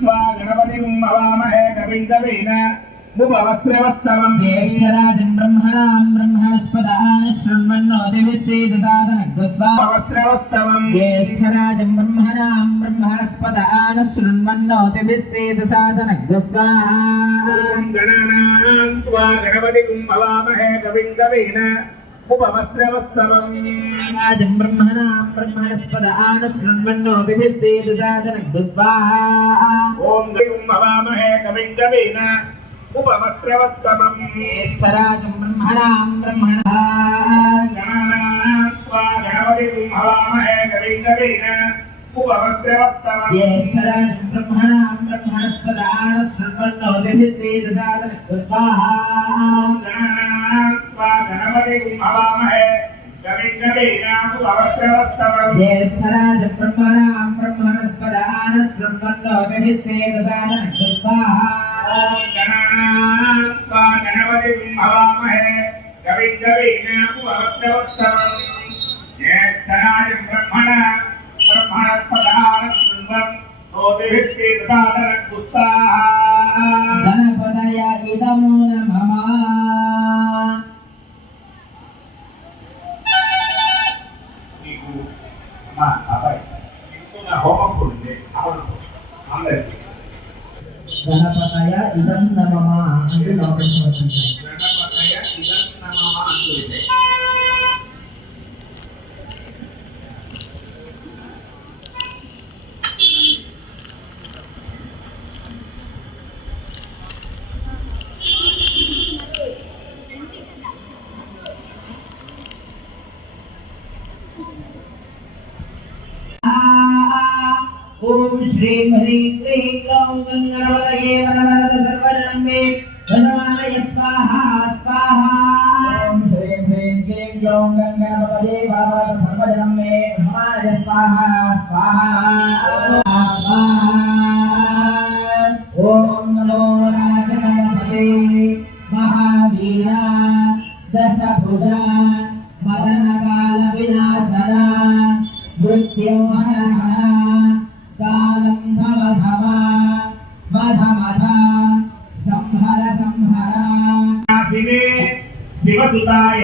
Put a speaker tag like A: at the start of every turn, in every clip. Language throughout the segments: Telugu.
A: त्वा गणपतिं हवामहे कविं कवीन मुपवस्त्रवस्तवम्
B: ज्येष्ठराजम् ब्रह्मणाम् ब्रह्मणस्पदान शृण्वन्नो दिविश्रीदसादनग्स्वा
A: वस्त्रवस्तवम्
B: ज्येष्ठराजम् ब्रह्मणाम् ब्रह्मणस्पदान शृण्वन्नो दिविश्रीदसादनग्स्वा
A: ॐ गणानां त्वा गणपतिं हवामहे कविं
B: उपवस्त्रवस्तवम् ब्रह्मणा ब्रह्मणस्पद आनशृण्वन्नो बिभिस्सेदुस्वाहा
A: ॐ गरुं भवामहे कविं कवीन
B: उपवस्त्रवस्तवम् ईश्वराजं ब्रह्मणां
A: ब्रह्मणः गणपतिं भवामहे
B: ज्येष्ठराज ब्रह्मणां ब्रह्मणस्पदानः सम्बन्धो गणिसेददानः स्वाहा
A: गणानात्वा गणपतिं भवामहे कविं कवीनामुपवत्रवत्तमम् ज्येष्ठराज ब्रह्मणः ब्रह्मणस्पदानः
B: सम्बन्धो विभित्तेददानः स्वाहा क्लीं ग्लौं गङ्गापदे भागवत सर्वजनं मे ब्रह्माय स्वाहा स्वाहा स्वाहा। ॐ नमो राजगणपते महावीरा, दशभुजा मदनकालविनाशना मृत्युमहरहरा कालं भव भव मध मध
A: संहर संहरा शिवसुताय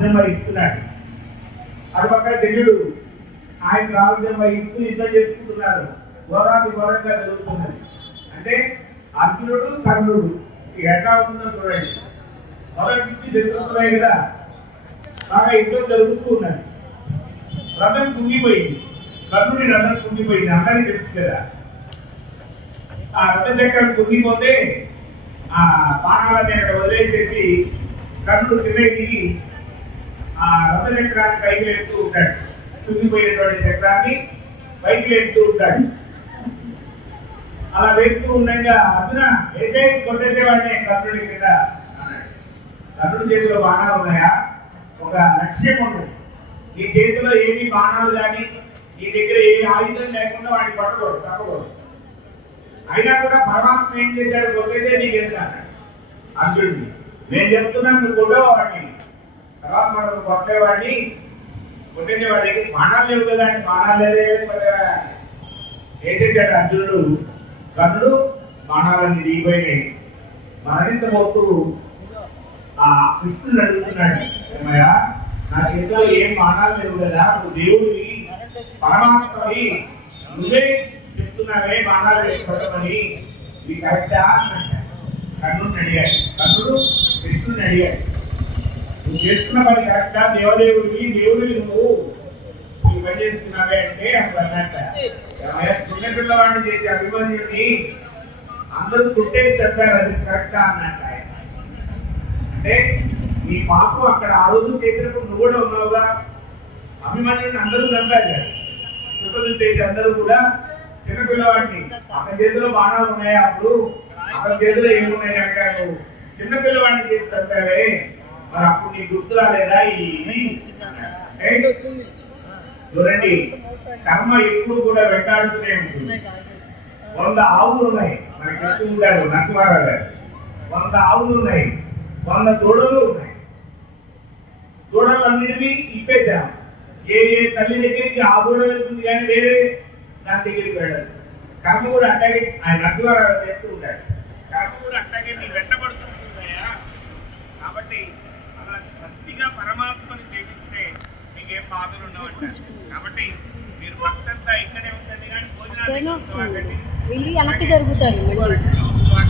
A: సామర్థ్యం వహిస్తున్నాడు అటుపక్క శల్యుడు ఆయన సామర్థ్యం వహిస్తూ యుద్ధం చేసుకుంటున్నారు ఘోరాన్ని ఘోరంగా జరుగుతున్నది అంటే అర్జునుడు కర్ణుడు ఇక ఎట్లా ఉంటుందో చూడండి. మొదటి శత్రువులే కదా. బాగా యుద్ధం జరుగుతూ ఉన్నది. రథం కుంగిపోయింది. కర్ణుడి రథం కుంగిపోయింది. అందరికీ తెలుసు కదా. ఆ రథ చక్రం కుంగిపోతే ఆ బాణాల మీద వదిలేసేసి కర్ణుడు కింద దిగి ఆ రథ చక్రాన్ని పైకి లేపుతూ ఉంటాడు. కుంగిపోయినటువంటి చక్రాన్ని పైకి లేపుతూ ఉంటాడు. అలా వేస్తూ ఉండగా అర్జున వేసే కొట్టేసేవాడిని కర్ణుడి కింద అన్నాడు. కర్ణుడి చేతిలో బాణాలు ఉన్నాయా? ఒక లక్ష్యం ఉంది. నీ చేతిలో ఏమి బాణాలు కానీ నీ దగ్గర ఏ ఆయుధం లేకుండా వాడిని పట్టకూడదు తప్పకూడదు. అయినా కూడా పరమాత్మ ఏం చేశాడు? కొట్టేదే నీకు ఎంత అర్జునుడిని నేను చెప్తున్నాను నువ్వు కొట్టేవాడిని తర్వాత మనం కొట్టేవాడిని కొట్టేసేవాడికి బాణాలు లేవు కదా అని బాణాలు లేదే కొట్టేవాడిని వేసేసాడు అర్జునుడు. కర్ణుడు బాణాలన్నీ దిగిపోయినాయి మరణించబోతూ ఆ కృష్ణుడు అడుగుతున్నాడు. ఏమయ్యా? నా చేతిలో ఏం బాణాలు లేవు కదా నువ్వు దేవుడివి పరమాత్మవి నువ్వే చెప్తున్నావే బాణాలు వేసుకోవటమని ఇది కరెక్టా? అన్నట్ట కర్ణుడిని అడిగాడు. కన్నుడు కృష్ణుడిని అడిగాడు. నువ్వు చేస్తున్న పని కరెక్టా? దేవదేవుడికి దేవుడికి నువ్వు. ఈ పని చేస్తున్నావే అంటే అప్పుడు అన్నట్ట. చిన్న పిల్లవాడిని చేసి అభిమన్యుడిని అందరూ కుట్టేసి చెప్పారు అది కరెక్టా అన్నట్ట అంటే నీ పాపం అక్కడ ఆ రోజు చేసినప్పుడు నువ్వు కూడా ఉన్నావుగా? అభిమన్యుడిని అందరూ చంపారు కదా. చేసి అందరూ కూడా చిన్న పిల్లవాడిని. అతని చేతిలో బాణాలు ఉన్నాయా అప్పుడు? అతని చేతిలో ఏమున్నాయి అంటారు? చిన్నపిల్లవాడిని చేసి చంపావే. మరి అప్పుడు నీకు గుర్తు రాలేదా ఈ చూడండి కర్మ ఎప్పుడు కూడా వెంటాడుతూనే ఉంటుంది. వంద ఆవులు ఉన్నాయి. మనకి చెప్తూ ఉంటారు నరసింహారావు గారు. వంద ఆవులు ఉన్నాయి. వంద దూడలు ఉన్నాయి. దూడలన్నిటినీ ఇప్పేశాం. ఏ ఏ తల్లి దగ్గరికి ఆ దూడ వెళ్తుంది కానీ వేరే దాని దగ్గరికి వెళ్ళదు. కర్మ కూడా అట్టాగే ఆయన నరసింహారావు చెప్తూ ఉంటాడు కర్మ కూడా అట్టాగే నీ వెంటబడుతుంటుందయ్యా కాబట్టి భక్తిగా పరమాత్మని సేవిస్తే మీకేం బాధలు ఉండవంటారు కాబట్టి మీరు భక్తంతా ఇక్కడే ఉంటుంది కానీ భోజనాలు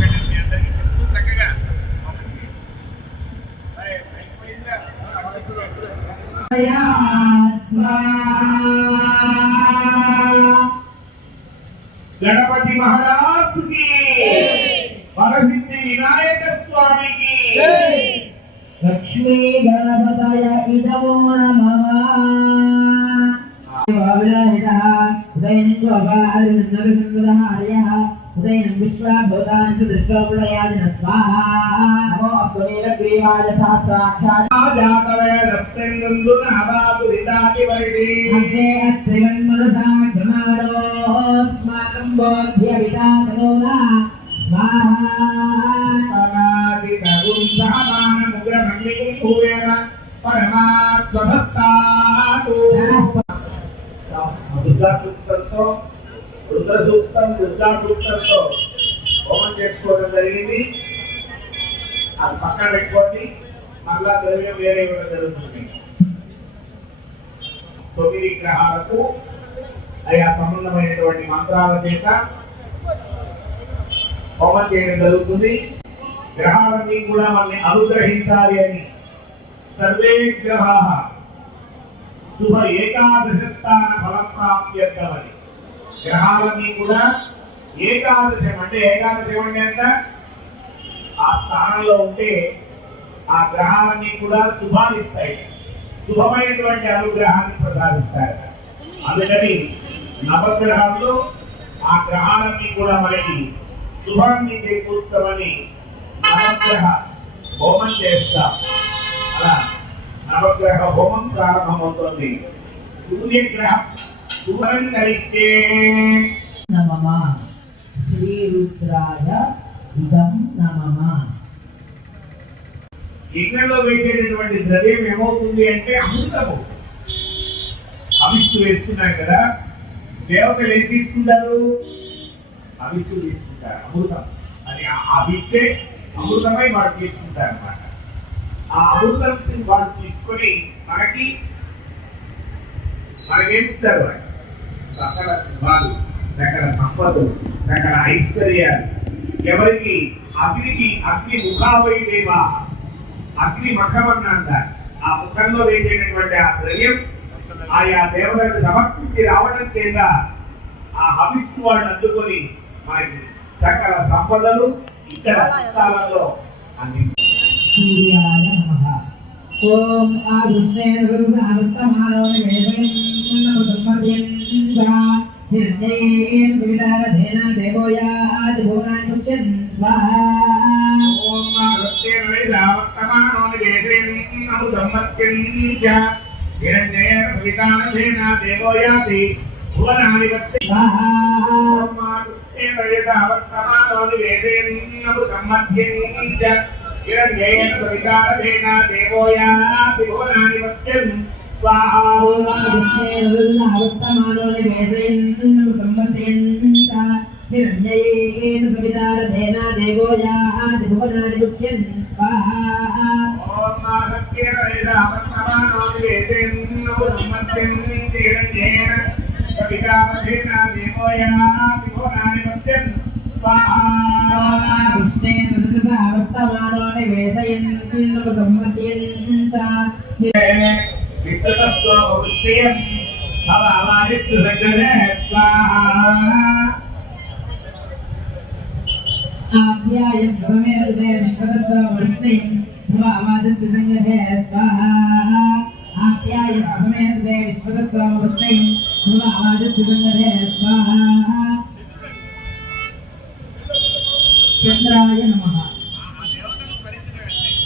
C: వెనక్కి జరుగుతారు
A: చక్కగా? గణపతి మహారాజ్కి వరసిద్ధి వినాయక స్వామికి.
B: లక్ష్మీ గణపతయ ఇదమో నమః. వావిలాహితః ఉదయనం గోపాలన్నగసంగదః హరియః. ఉదయనం విశ్వాభూతాని సుదృష్టోపడయాదిన స్వాహా. నమో అస్వనీలగ్రీవాయ సహస్రాక్షాత్
A: జాతవే రక్తందు నాబాదు హితాకి వైది
B: అగ్నే బోధ్య స్వాహా.
A: ముగ్ర భూయేన పరమాత్మభక్తాతు. దుర్గా సూక్తంతో రుద్ర సూక్తం సూక్తంతో హోమం చేసుకోవడం జరిగింది. అది పక్కన పెట్టుకోండి. మళ్ళా ద్రవ్యం వేరే ఇవ్వడం జరుగుతుంది. తొమ్మిది గ్రహాలకు సంబంధమైనటువంటి మంత్రాల చేత హోమం చేయడం జరుగుతుంది. గ్రహాలన్నీ కూడా మనల్ని అనుగ్రహించాలి అని. సర్వే గ్రహా. శుభ ఏకాదశ స్థాన ఫలప్రాప్త్యర్థమని గ్రహాలన్నీ కూడా ఏకాదశం అంటే ఏకాదశం అంటే అంట ఆ స్థానంలో ఉంటే ఆ గ్రహాలన్నీ కూడా శుభాలిస్తాయి. శుభమైనటువంటి అనుగ్రహాన్ని ప్రసాదిస్తాయి. అందుకని నవగ్రహాల్లో ఆ గ్రహాలన్నీ కూడా మనకి శుభాన్ని చేకూర్చమని నవగ్రహ హోమం చేస్తాం. అలా నవగ్రహ హోమం ప్రారంభమవుతుంది. సూర్యగ్రహ శుభం కలిస్తే
B: నమః. శ్రీ రుద్రాయ ఇదం నమః.
A: యజ్ఞంలో వేసేటటువంటి ద్రవ్యం ఏమవుతుంది అంటే అమృతము. అవిస్సు వేస్తున్నారు కదా. దేవతలు ఏం తీసుకుంటారు? అవిస్సు తీసుకుంటారు. అమృతం. అది అవిస్తే అమృతమై వాడు తీసుకుంటారు అన్నమాట ఆ అమృతం వాడు తీసుకొని మనకి మనకేమిస్తారు వాడు? సకల శుభాలు సకల సంపదలు సకల ఐశ్వర్యాలు. ఎవరికి? అగ్నికి అగ్ని ముఖావైదేవా అగ్ని మఖం అంటారు. ఆ ముఖంలో వేసేటటువంటి ఆ ద్రవ్యం ఆయా దేవతలకు సమర్పించి రావడం చేత ఆ హవిస్తు వాళ్ళని అందుకొని మనకి సకల సంపదలు పుస్తకాలలో అందిస్తారు
B: సూర్యాయ నమః ఓం ఆదుష్ణేంద్రవర్తమానో నివేదయంగా నిర్ణయేన్ విదారధేన దేవోయాది భువనాన్ని పుష్యన్ స్వాహా
A: ఓం భువనాని
B: స్వాహా
A: భువనాని స్వాహా
B: ఓం आप्याय स्वमे हृदय विश्वतस्व वृष्णिं भवामादस्य संगते स्वाहा आप्याय स्वमे हृदय विश्वतस्व वृष्णिं भवामादस्य संगते स्वाहा चन्द्राय नमः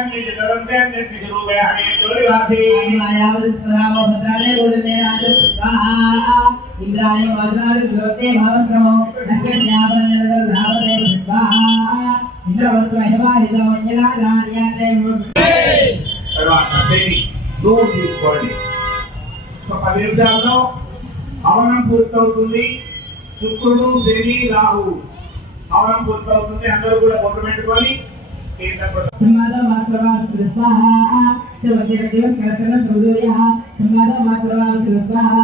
A: జోలివాసి ఇతరంతే అనే జోగా అనే జోలివాసి తర్వాత శని నువ్వు తీసుకోండి ఒక పది నిమిషాల్లో పూర్తవుతుంది శుక్రుడు శని రాహు హవనం పూర్తవుతుంది అందరూ కూడా బొట్టు పెట్టుకొని
B: సంవాద మాతృవామ స్వాహ. చవద్యన దివస్ కరచన సౌదూర్య. సంవాద మాతృవామ స్వాహ.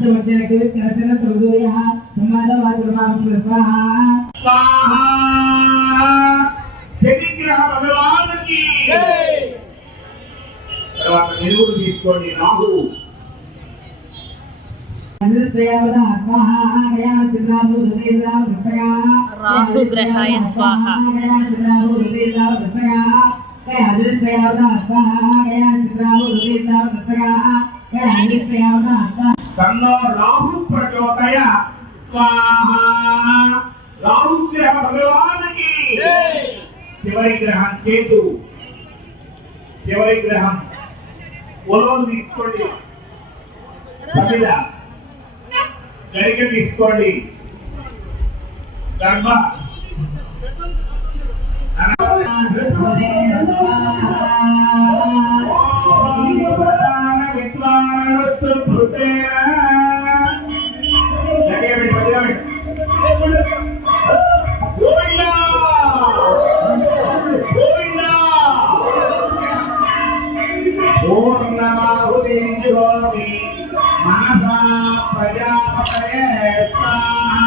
B: చవద్యన దివస్ కరచన సౌదూర్య. సంవాద మాతృవామ స్వాహ.
A: స్వాహ! శనిగ్రహ భగవానుకి తర్వాత నిలువుడు తీసుకోండి రాహు
B: శ్రేయావద స్వాహ. గయా సిద్ధాము దుదేదా విసగా
C: రాహు గ్రహాయ స్వాహ.
A: తన్నో రాహు ప్రచోదయ స్వాహ. రాహు గ్రహ చివరి గ్రహం కేతు. చివరి గ్రహం ఉలవలు తీసుకోండి గరిక తీసుకోండి. పూర్ణమాహుతిం జుహోమి మనసా ప్రజాపతయే స్వాహా.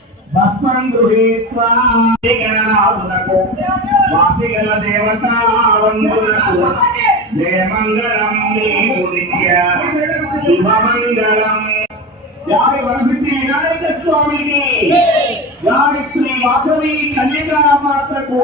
A: భస్మం గృహీత్వా గణనాథునకు వాసిగల దేవతా వందునకు జయమంగళం నీకు నిత్య శుభమంగళం. యారి వరసిద్ధి వినాయక స్వామికి. యారి శ్రీ వాసవి కన్యకా మాతకు.